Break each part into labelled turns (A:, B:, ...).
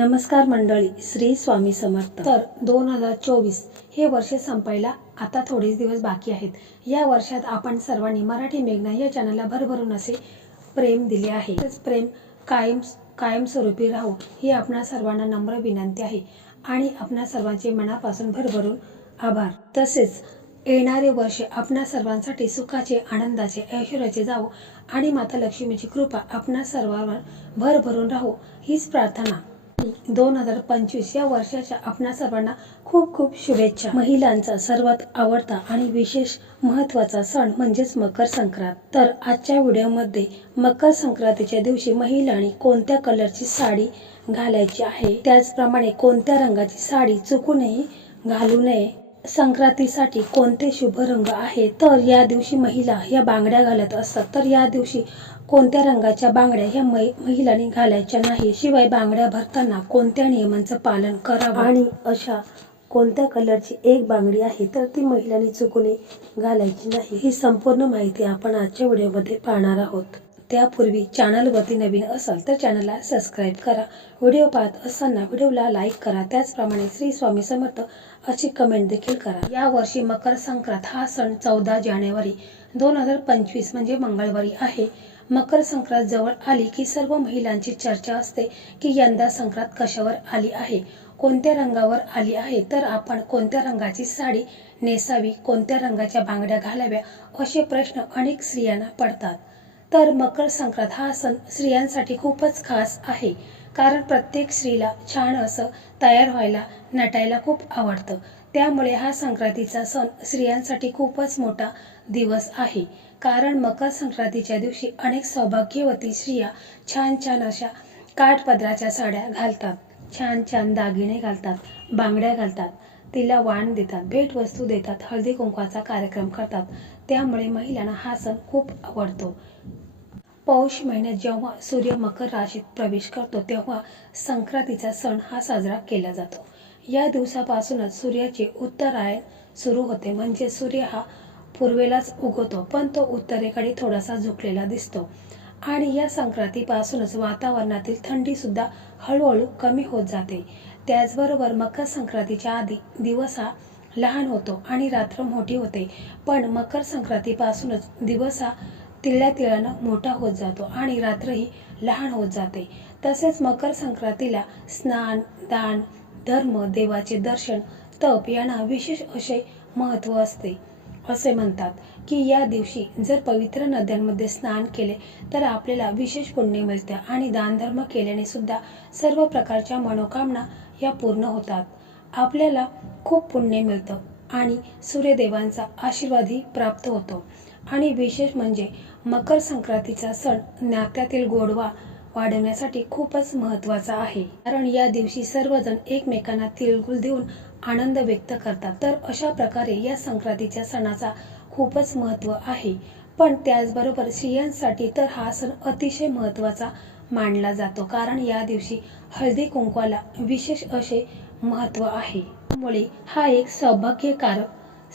A: नमस्कार मंडळी श्री स्वामी समर्थ. तर दोन हजार चोवीस हे वर्ष संपायला आता थोडेच दिवस बाकी आहेत. या वर्षात आपण सर्वांनी मराठी मेघना या चॅनलला भरभरून असे प्रेम दिले आहे. तसेच प्रेम कायम कायमस्वरूपी राहू ही आपणा सर्वांना नम्र विनंती आहे. आणि आपणा सर्वांचे मनापासून भरभरून आभार. तसेच येणारे वर्ष आपणा सर्वांसाठी सुखाचे आनंदाचे ऐश्वर्याचे जावो. आणि माता लक्ष्मीची कृपा आपणा सर्वांवर भरभरून राहू. हीच प्रार्थना दोन हजार पंचवीस या वर्षाच्या आपणा सर्वांना खूप खूप शुभेच्छा. महिलांचा सर्वात आवडता आणि विशेष महत्त्वाचा सण म्हणजेच मकर संक्रांत. तर आजच्या व्हिडिओमध्ये मकर संक्रांतीच्या दिवशी महिलांनी कोणत्या कलरची साडी घालायची आहे? त्याचप्रमाणे कोणत्या रंगाची साडी चुकूनही घालू नये? संक्रांतीसाठी कोणते शुभ रंग आहे? तर या दिवशी महिला या बांगड्या घालत असतात. तर या दिवशी कोणत्या रंगाच्या बांगड्या ह्या मै महिलांनी घालायच्या नाही? शिवाय बांगड्या भरताना कोणत्या नियमांचं पालन करावं? आणि अशा कोणत्या कलरची एक बांगडी आहे तर ती महिलांनी चुकून घालायची नाही ही संपूर्ण माहिती आपण आजच्या व्हिडिओमध्ये पाहणार आहोत. त्यापूर्वी चॅनलवरती नवीन असाल तर चॅनलला सबस्क्राईब करा. व्हिडिओ पाहत असताना व्हिडिओला लाईक करा. त्याचप्रमाणे श्री स्वामी समर्थ अशी कमेंट देखील करा. यावर्षी मकर संक्रांत हा सण चौदा जानेवारी दोन हजार पंचवीस म्हणजे मंगळवारी आहे. मकर संक्रांत जवळ आली की सर्व महिलांची चर्चा असते की यंदा संक्रांत कशावर आली आहे? कोणत्या रंगावर आली आहे? तर आपण कोणत्या रंगाची साडी नेसावी? कोणत्या रंगाच्या बांगड्या घालाव्या? असे प्रश्न अनेक स्त्रियांना पडतात. तर मकर संक्रांत हा सण स्त्रियांसाठी खूपच खास आहे. कारण प्रत्येक स्त्रीला छान असं तयार व्हायला नटायला खूप आवडतं. त्यामुळे हा संक्रांतीचा सण स्त्रियांसाठी खूपच मोठा दिवस आहे. कारण मकर संक्रांतीच्या दिवशी अनेक सौभाग्यवती स्त्रिया छान छान अशा काठपदराच्या साड्या घालतात. छान छान दागिने घालतात बांगड्या घालतात तिला वाण देतात भेटवस्तू देतात हळदी कुंकवाचा कार्यक्रम करतात. त्यामुळे महिलांना हा सण खूप आवडतो. पौष महिन्यात जेव्हा सूर्य मकर राशीत प्रवेश करतो तेव्हा संक्रांतीचा सण हा साजरा केला जातो. या दिवसापासूनच सूर्याचे उत्तरायण सुरू होते. म्हणजे सूर्य हा पूर्वेलाच उगवतो पण तो उत्तरेकडे थोडासा झुकलेला दिसतो. आणि या संक्रांतीपासूनच वातावरणातील थंडीसुद्धा हळूहळू कमी होत जाते. त्याचबरोबर मकर संक्रांतीच्या आधी दिवस हा लहान होतो आणि रात्र मोठी होते. पण मकर संक्रांतीपासूनच दिवस हा तिळल्या तिळानं मोठा होत जातो आणि रात्रही लहान होत जाते. तसेच मकर संक्रांतीला स्नान दान धर्म देवाचे दर्शन तप यांना विशेष असे महत्त्व असते. असे म्हणतात की या दिवशी जर पवित्र नद्यांमध्ये स्नान केले तर आपल्याला विशेष पुण्य मिळते आणि दानधर्म केल्याने सुद्धा सर्व प्रकारच्या मनोकामना या पूर्ण होतात. आपल्याला खूप पुण्य मिळतं आणि सूर्यदेवांचा आशीर्वादही प्राप्त होतो. आणि विशेष म्हणजे मकर संक्रांतीचा सण नात्यातील गोडवा वाढवण्यासाठी खूपच महत्त्वाचा आहे. कारण या दिवशी सर्वजण एकमेकांना तिळगुळ देऊन आनंद व्यक्त करतात. तर अशा प्रकारे या संक्रांतीच्या सणाचा खूपच महत्त्व आहे. पण त्याचबरोबर स्त्रियांसाठी तर हा सण अतिशय महत्त्वाचा मानला जातो. कारण या दिवशी हळदी कुंकवाला विशेष असे महत्त्व आहे. त्यामुळे हा एक सौभाग्यकारक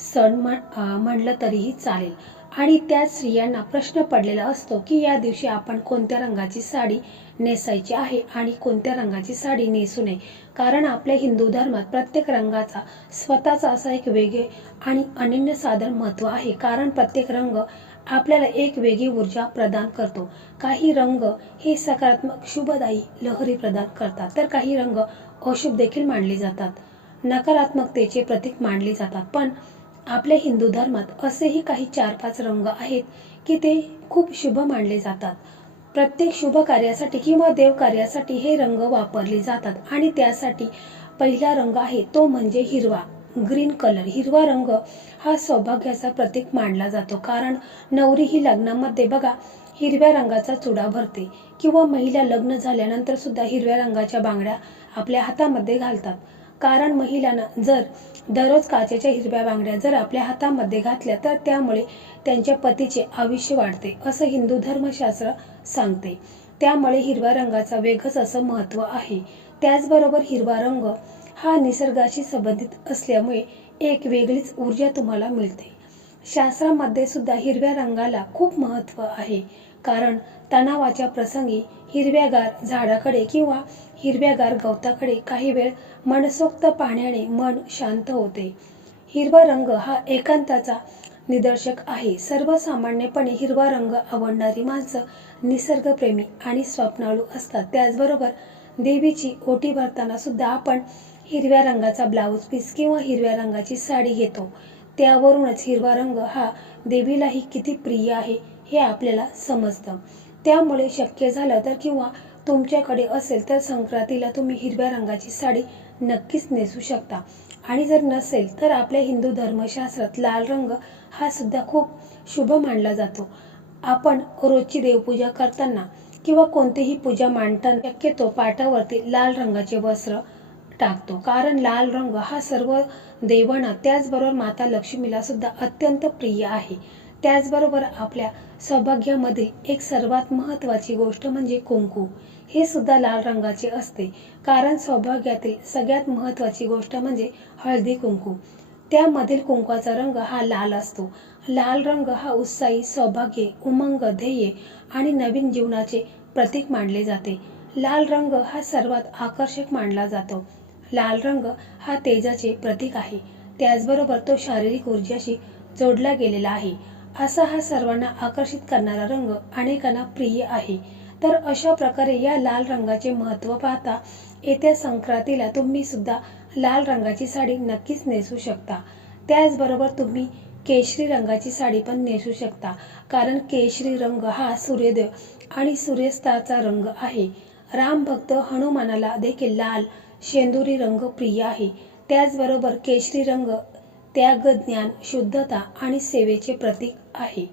A: सण म्हण म्हणलं तरीही चालेल. आणि त्या स्त्रियांना प्रश्न पडलेला असतो की या दिवशी आपण कोणत्या रंगाची साडी नेसायची आहे आणि कोणत्या रंगाची साडी नेसू नये? कारण आपल्या हिंदू धर्मात प्रत्येक रंगाचा स्वतःचा असा एक वेगळे आणि अनन्यसाधारण महत्त्व आहे. कारण प्रत्येक रंग आपल्याला एक वेगळी ऊर्जा प्रदान करतो. काही रंग हे सकारात्मक शुभदायी लहरी प्रदान करतात. तर काही रंग अशुभ देखील मानले जातात. नकारात्मकतेचे प्रतीक मानले जातात. पण आपल्या हिंदू धर्मात असेही काही चार पाच रंग आहेत की ते खूप शुभ मानले जातात. प्रत्येक शुभ कार्यासाठी किंवा देव कार्यासाठी हे रंग वापरले जातात आणि त्यासाठी पहिला रंग आहे तो म्हणजे हिरवा ग्रीन कलर. हिरवा रंग हा सौभाग्याचा प्रतीक मानला जातो कारण नवरी ही लग्नामध्ये बघा हिरव्या रंगाचा चुडा भरते किंवा महिला लग्न झाल्यानंतर सुद्धा हिरव्या रंगाच्या बांगड्या आपल्या हातामध्ये घालतात. कारण महिलांना जर दररोज काचेच्या हिरव्या बांगड्या जर आपल्या हातामध्ये घातल्या तर त्यामुळे त्यांच्या पतीचे आयुष्य वाढते असं हिंदू धर्मशास्त्र सांगते. त्यामुळे हिरव्या रंगाचा वेगच असं महत्त्व आहे. त्याचबरोबर हिरवा रंग हा निसर्गाशी संबंधित असल्यामुळे एक वेगळीच ऊर्जा तुम्हाला मिळते. शास्त्रामध्ये सुद्धा हिरव्या रंगाला खूप महत्त्व आहे. कारण तणावाच्या प्रसंगी हिरव्यागार झाडाकडे किंवा हिरव्यागार गवताकडे काही वेळ मनसोक्त पाहण्याने मन शांत होते. हिरवा रंग हा एकांताचा निदर्शक आहे. सर्वसामान्यपणे हिरवा रंग आवडणारी माणसं निसर्गप्रेमी आणि स्वप्नाळू असतात. त्याचबरोबर देवीची ओटी भरताना सुद्धा आपण हिरव्या रंगाचा ब्लाऊज पीस किंवा हिरव्या रंगाची साडी घेतो. त्यावरूनच हिरवा रंग हा देवीलाही किती प्रिय आहे हे आपल्याला समजतं. त्यामुळे शक्य झालं तर किंवा तुमच्याकडे असेल तर संक्रांतीला तुम्ही हिरव्या रंगाची साडी नक्कीच नेसू शकता. आणि जर नसेल तर आपल्या हिंदू धर्मशास्त्रात लाल रंग हा सुद्धा खूप शुभ मानला जातो. आपण रोजची देवपूजा करताना किंवा कोणतीही पूजा मांडताना शक्यतो पाटावरती लाल रंगाचे वस्त्र टाकतो. कारण लाल रंग हा सर्व देवांना त्याचबरोबर माता लक्ष्मीला सुद्धा अत्यंत प्रिय आहे. त्याचबरोबर आपल्या सौभाग्यामध्ये एक सर्वात महत्त्वाची गोष्ट म्हणजे कुंकू. हे सुद्धा लाल रंगाचे असते. कारण सौभाग्यातील सगळ्यात महत्त्वाची गोष्ट म्हणजे हळदी कुंकू. त्यामधील कुंकवाचा रंग हा लाल असतो. लाल रंग हा उत्साही सौभाग्य उमंग ध्येय आणि नवीन जीवनाचे प्रतीक मानले जाते. लाल रंग हा सर्वात आकर्षक मानला जातो. लाल रंग हा तेजाचे प्रतीक आहे. त्याचबरोबर तो शारीरिक ऊर्जाशी जोडला गेलेला आहे. असा हा सर्वांना आकर्षित करणारा रंग अनेकांना प्रिय आहे. तर अशा प्रकारे या लाल रंगाचे महत्त्व पाहता येत्या संक्रांतीला तुम्ही सुद्धा लाल रंगाची साडी नक्कीच नेसू शकता. त्याचबरोबर तुम्ही केशरी रंगाची साडी पण नेसू शकता. कारण केशरी रंग हा सूर्योदय आणि सूर्यास्ताचा रंग आहे. राम भक्त हनुमानाला देखील लाल शेंदुरी रंग प्रिय आहे. त्याचबरोबर केशरी रंग त्याग ज्ञान शुद्धता आणि सेवेचे प्रतीक आहे.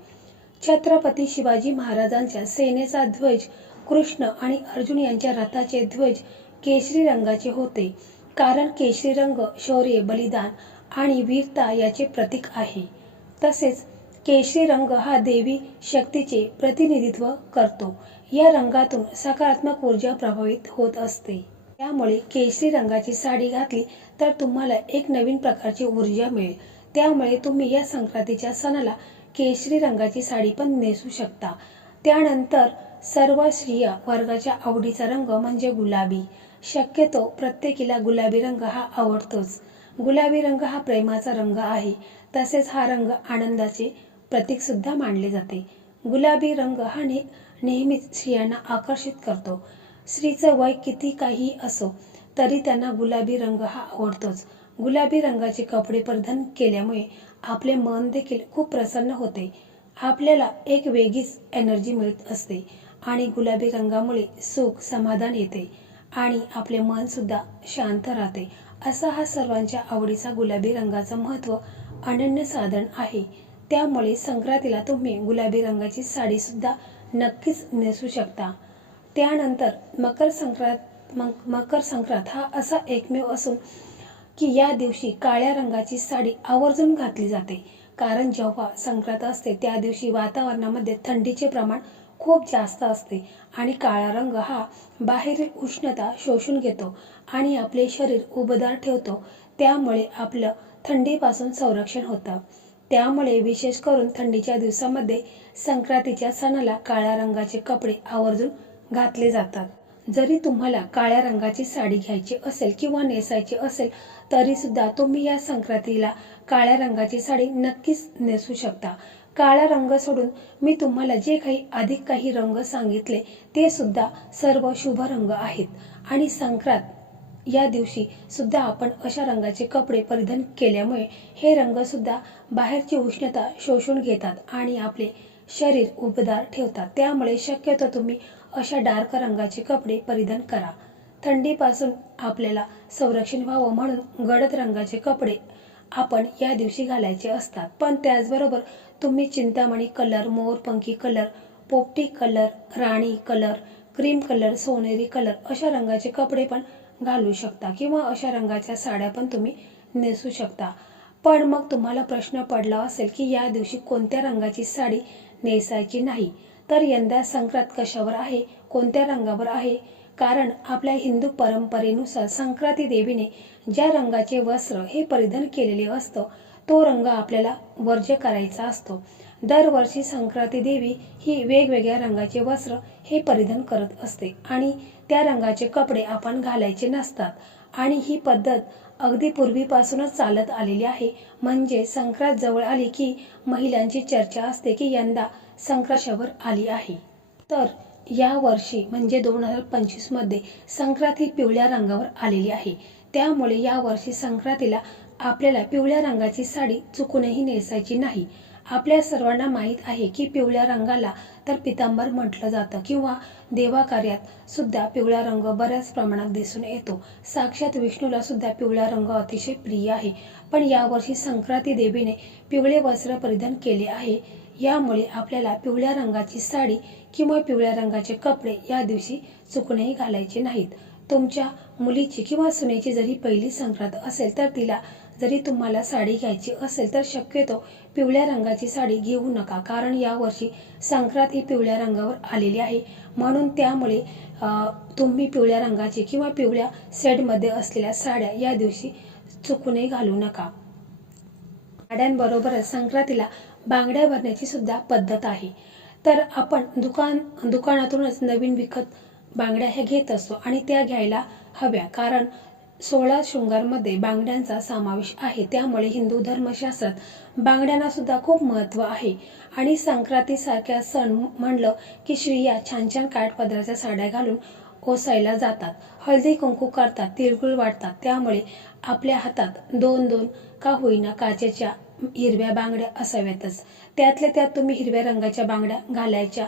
A: छत्रपती शिवाजी महाराजांच्या सेनेचा ध्वज कृष्ण आणि अर्जुन यांच्या रथाचे ध्वज केशरी रंगाचे होते. कारण केशरी रंग शौर्य बलिदान आणि वीरता याचे प्रतीक आहे. तसेच केशरी रंग हा देवी शक्तीचे प्रतिनिधित्व करतो. या रंगातून सकारात्मक ऊर्जा प्रभावित होत असते. त्यामुळे केशरी रंगाची साडी घातली तर तुम्हाला एक नवीन प्रकारची ऊर्जा मिळेल. त्यामुळे तुम्ही या संक्रांतीच्या सणाला केशरी रंगाची साडी पण नेसू शकता. त्यानंतर सर्व स्त्रिया वर्गाच्या आवडीचा रंग म्हणजे गुलाबी. शक्यतो प्रत्येकीला गुलाबी रंग हा आवडतोच. गुलाबी रंग हा प्रेमाचा रंग आहे. तसेच हा रंग आनंदाचे प्रतीकसुद्धा मानले जाते. गुलाबी रंग हा ने नेहमीच स्त्रियांना आकर्षित करतो. स्त्रीचं वय किती काही असो तरी त्यांना गुलाबी रंग हा आवडतोच. गुलाबी रंगाचे कपडे परिधान केल्यामुळे आपले मन देखील खूप प्रसन्न होते. आपल्याला एक वेगळीच एनर्जी मिळत असते आणि गुलाबी रंगामुळे सुख समाधान येते आणि आपले मनसुद्धा शांत राहते. असा हा सर्वांच्या आवडीचा गुलाबी रंगाचं महत्त्व अनन्य साधन आहे. त्यामुळे संक्रांतीला तुम्ही गुलाबी रंगाची साडीसुद्धा नक्कीच नेसू शकता. त्यानंतर मकर संक्रांत मक मकर संक्रांत हा असा एकमेव असून की या दिवशी काळ्या रंगाची साडी आवर्जून घातली जाते. कारण जेव्हा संक्रांत असते त्या दिवशी वातावरणामध्ये थंडीचे प्रमाण खूप जास्त असते आणि काळा रंग हा बाहेरील उष्णता शोषून घेतो आणि आपले शरीर उबदार ठेवतो. त्यामुळे आपलं थंडीपासून संरक्षण होतं. त्यामुळे विशेष करून थंडीच्या दिवसामध्ये संक्रांतीच्या सणाला काळ्या रंगाचे कपडे आवर्जून घातले जातात. जरी तुम्हाला काळ्या रंगाची साडी घ्यायची असेल किंवा नेसायची असेल तरी सुद्धा तुम्ही या संक्रांतीला काळ्या रंगाची साडी नक्कीच नेसू शकता. काळा रंग सोडून मी तुम्हाला जे काही अधिक काही रंग सांगितले ते सुद्धा सर्व शुभ रंग आहेत. आणि संक्रांत या दिवशी सुद्धा आपण अशा रंगाचे कपडे परिधान केल्यामुळे हे रंगसुद्धा बाहेरची उष्णता शोषून घेतात आणि आपले शरीर उबदार ठेवतात. त्यामुळे शक्यतो तुम्ही अशा डार्क रंगाचे कपडे परिधान करा. थंडीपासून आपल्याला संरक्षण व्हावं म्हणून गडद रंगाचे कपडे आपण या दिवशी घालायचे असतात. पण त्याचबरोबर तुम्ही चिंतामणी कलर मोरपंखी कलर पोपटी कलर राणी कलर क्रीम कलर सोनेरी कलर अशा रंगाचे कपडे पण घालू शकता किंवा अशा रंगाच्या साड्या पण तुम्ही नेसू शकता. पण मग तुम्हाला प्रश्न पडला असेल की या दिवशी कोणत्या रंगाची साडी नेसायची नाही? तर यंदा संक्रांत कशावर आहे? कोणत्या रंगावर आहे? कारण आपल्या हिंदू परंपरेनुसार संक्रांती देवीने ज्या रंगाचे वस्त्र हे परिधान केलेले असतं तो रंग आपल्याला वर्ज्य करायचा असतो. दरवर्षी संक्रांती देवी ही वेगवेगळ्या रंगाचे वस्त्र हे परिधान करत असते आणि त्या रंगाचे कपडे आपण घालायचे नसतात. आणि ही पद्धत अगदी पूर्वीपासूनच चालत आलेली आहे. म्हणजे संक्रांत जवळ आली की महिलांची चर्चा असते की यंदा संक्रांतवर आली आहे. तर या वर्षी म्हणजे दोन हजार पंचवीसमध्ये संक्रांत ही पिवळ्या रंगावर आलेली आहे. त्यामुळे या वर्षी संक्रांतीला आपल्याला पिवळ्या रंगाची साडी चुकूनही नेसायची नाही. आपल्या सर्वांना माहीत आहे की पिवळ्या रंगाला तर पितांबर म्हटलं जातं किंवा देवाकार्यात सुद्धा पिवळा रंग बऱ्याच प्रमाणात दिसून येतो. साक्षात विष्णूला सुद्धा पिवळा रंग अतिशय प्रिय आहे. पण यावर्षी संक्रांती देवीने पिवळे वस्त्र परिधान केले आहे. यामुळे आपल्याला पिवळ्या रंगाची साडी किंवा पिवळ्या रंगाचे कपडे या दिवशी चुकणेही घालायचे नाहीत. तुमच्या मुलीची किंवा सुनेची जरी पहिली संक्रांत असेल तर तिला जरी तुम्हाला साडी घ्यायची असेल तर शक्यतो पिवळ्या रंगाची साडी घेऊ नका. कारण यावर्षी संक्रांत ही पिवळ्या रंगावर आलेली आहे. म्हणून त्यामुळे तुम्ही पिवळ्या रंगाची किंवा पिवळ्या सेडमध्ये असलेल्या साड्या या दिवशी चुकूनही घालू नका. साड्यांबरोबरच संक्रांतीला बांगड्या भरण्याची सुद्धा पद्धत आहे. तर आपण दुकान दुकानातूनच नवीन विकत बांगड्या ह्या घेत असतो आणि त्या घ्यायला हव्या. कारण सोळा शृंगारमध्ये बांगड्यांचा समावेश आहे. त्यामुळे हिंदू धर्मशास्त्रात बांगड्यांना सुद्धा खूप महत्त्व आहे. आणि संक्रांतीसारख्या सण म्हणलं की स्त्रिया छान छान काठपदराच्या साड्या घालून ओसायला जातात. हळदी कुंकू करतात तिळगुळ वाटतात त्यामुळे आपल्या हातात दोन दोन का होईना काचेच्या हिरव्या बांगड्या असाव्यातच. त्यातल्या त्यात तुम्ही हिरव्या रंगाच्या बांगड्या घालायच्या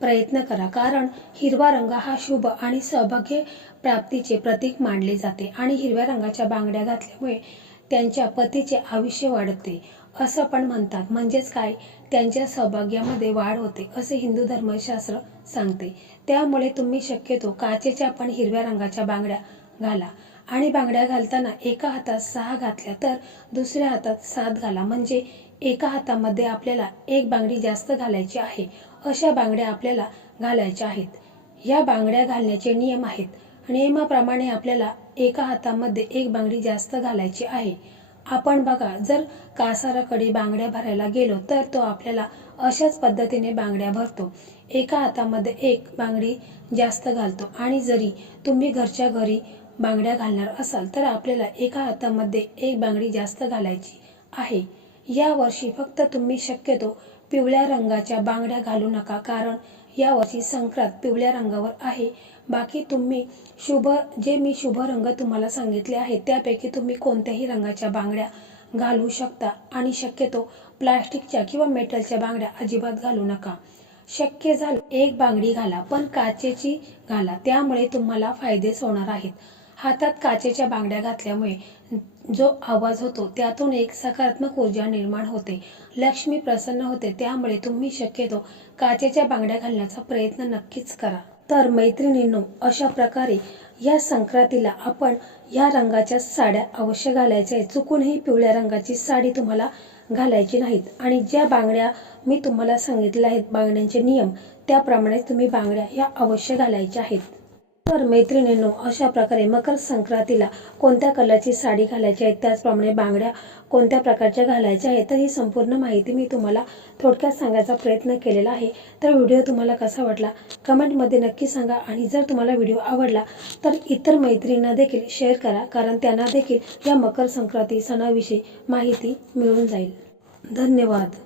A: प्रयत्न करा. कारण हिरवा रंग हा शुभ आणि सौभाग्य प्राप्तीचे प्रतीक मानले जाते आणि हिरव्या रंगाच्या बांगड्या घातल्यामुळे त्यांच्या पतीचे आयुष्य वाढते. असं पण म्हणतात. म्हणजेच काय? त्यांच्या सौभाग्यामध्ये वाढ होते असे हिंदू धर्मशास्त्र सांगते. त्यामुळे तुम्ही शक्यतो काचेच्या पण हिरव्या रंगाच्या बांगड्या घाला. आणि बांगड्या घालताना एका हातात सहा घातल्या तर दुसऱ्या हातात सात घाला. म्हणजे एका हातामध्ये आपल्याला एक बांगडी जास्त घालायची आहे. अशा बांगड्या आपल्याला घालायच्या आहेत. या बांगड्या घालण्याचे नियम आहेत नियमाप्रमाणे आपल्याला एका हातामध्ये एक बांगडी जास्त घालायची आहे. आपण बघा जर कासाराकडे बांगड्या भरायला गेलो तर तो आपल्याला अशाच पद्धतीने बांगड्या भरतो. एका हातामध्ये एक बांगडी जास्त घालतो आणि जरी तुम्ही घरच्या घरी बांगड्या घालणार असाल तर आपल्याला एका हातामध्ये एक बांगडी जास्त घालायची आहे. या वर्षी फक्त तुम्ही शक्यतो पिवळ्या रंगाच्या बांगड्या घालू नका कारण यावर्षी संक्रांत पिवळ्या रंगावर आहे. बाकी तुम्ही शुभ जे मी शुभ रंग तुम्हाला सांगितले आहेत त्यापैकी तुम्ही कोणत्याही रंगाच्या बांगड्या घालू शकता. आणि शक्यतो प्लास्टिकच्या किंवा मेटलच्या बांगड्या अजिबात घालू नका. शक्य झालं एक बांगडी घाला पण काचेची घाला. त्यामुळे तुम्हाला फायदेच होणार आहेत. हातात काचेच्या बांगड्या घातल्यामुळे जो आवाज होतो त्यातून एक सकारात्मक ऊर्जा निर्माण होते. लक्ष्मी प्रसन्न होते त्यामुळे तुम्ही शक्यतो काचेच्या बांगड्या घालण्याचा प्रयत्न नक्कीच करा. तर मैत्रिणींनो अशा प्रकारे या संक्रांतीला आपण या रंगाच्या साड्या अवश्य घालायच्या आहेत. चुकूनही पिवळ्या रंगाची साडी तुम्हाला घालायची नाहीत. आणि ज्या बांगड्या मी तुम्हाला सांगितल्या आहेत बांगड्यांचे नियम त्याप्रमाणे तुम्ही बांगड्या या अवश्य घालायच्या आहेत. तर मैत्रिणींनो अशा प्रकारे मकर संक्रांतीला कोणत्या कलरची साडी घालायची आहे त्याचप्रमाणे बांगड्या कोणत्या प्रकारच्या घालायच्या आहेत तर ही संपूर्ण माहिती मी तुम्हाला थोडक्यात सांगायचा प्रयत्न केलेला आहे. तर व्हिडिओ तुम्हाला कसा वाटला कमेंटमध्ये नक्की सांगा आणि जर तुम्हाला व्हिडिओ आवडला तर इतर मैत्रिणींना देखील शेअर करा कारण त्यांना देखील या मकर संक्रांती सणाविषयी माहिती मिळून जाईल. धन्यवाद.